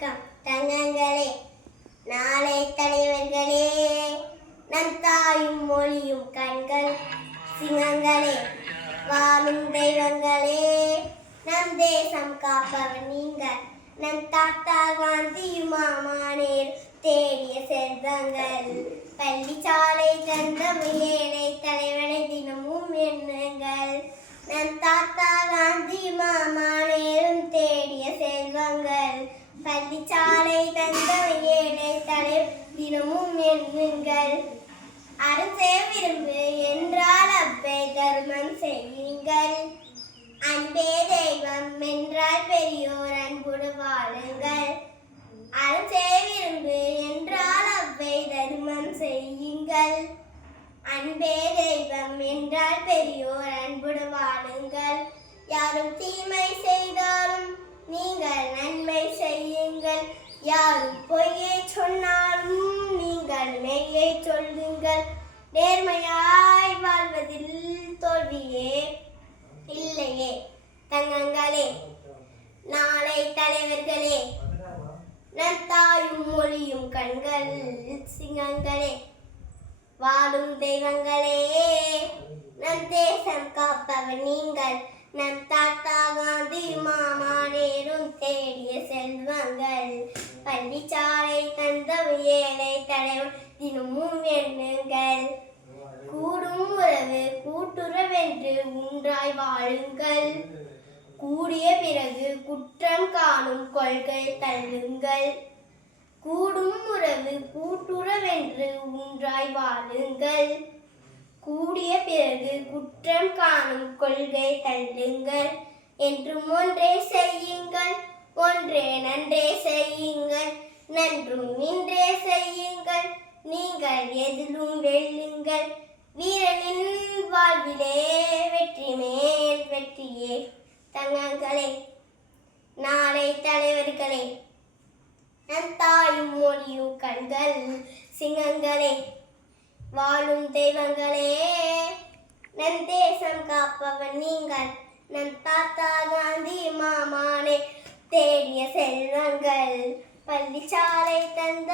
வணக்கம் தங்கங்களே, நாளை தலைவர்களே, நம் தாயும் மொழியும் கண்கள் சிங்கங்களே, வாழும் தெய்வங்களே, நம் தேசம் காப்பவர் நீங்கள். நம் தாத்தா காந்தி மாமானேர் தேடிய செல்வங்கள். பள்ளிச்சாலை தந்தம் ஏழை தலைவனை தினமும் எண்ணுங்கள். நம் தாத்தா காந்தி மாமானேரும் தேடிய செல்வங்கள். பள்ளிச்சாலை தந்தம் ஏழை தலைவர் தினமும் எண்ணுங்கள். அரசே விரும்பு என்றால் அப்பே தர்மம் செய்யுங்கள். அன்பே தெய்வம் என்றால் பெரியோர் அன்புடு வாழுங்கள். அரசே விரும்பு என்றால் அப்பே தர்மம் செய்யுங்கள். அன்பே தெய்வம் என்றால் பெரியோர் அன்புடு வாழுங்கள். யாரும் தீமை செய்தாலும் நீங்கள் நன்மை செய்யுங்கள். யாரும் பொய்யை சொன்னாலும் நீங்கள் மெய்யை சொல்லுங்கள். நேர்மையாய் வாழ்வதில் தோல்வியே இல்லையே தங்கங்களே, நாளை தலைவர்களே, நம் தாயும் மொழியும் கண்கள் சிங்கங்களே, வாழும் தெய்வங்களே, நம் தேசம் காப்பவர் நீங்கள். நம் தாத்தா காந்தி மாமானேரும் தேடிய செல்வங்கள். பள்ளிச்சாலை தந்தம் ஏழை தலைவர் தினமும் எண்ணுங்கள். கூடும் உறவு கூட்டுறவென்று ஒன்றாய் வாழுங்கள். கூடிய பிறகு குற்றம் காணும் கொள்கை தள்ளுங்கள். கூடும் உறவு கூட்டுறவென்று ஒன்றாய் வாழுங்கள். கூடிய பிறகு குற்றம் காணும் கொள்கை தள்ளுங்கள். என்றும் ஒன்றே செய்யுங்கள், ஒன்றே நன்றே செய்யுங்கள். நன்றும் இன்றே செய்யுங்கள், நீங்கள் எதிலும் வெல்லுங்கள். வீரனின் வாழ்விலே வெற்றி மேல் வெற்றியே தங்கங்களே, நாளை தலைவர்களே, நம் தாயும் மொழியும் கண்கள் சிங்கங்களே, வாழும் தெய்வங்களே, நம் தேசம் காப்பவர் நீங்கள். நம் தாத்தா காந்தி மாமானே தேடிய செல்வங்கள். பள்ளிச்சாலை தந்த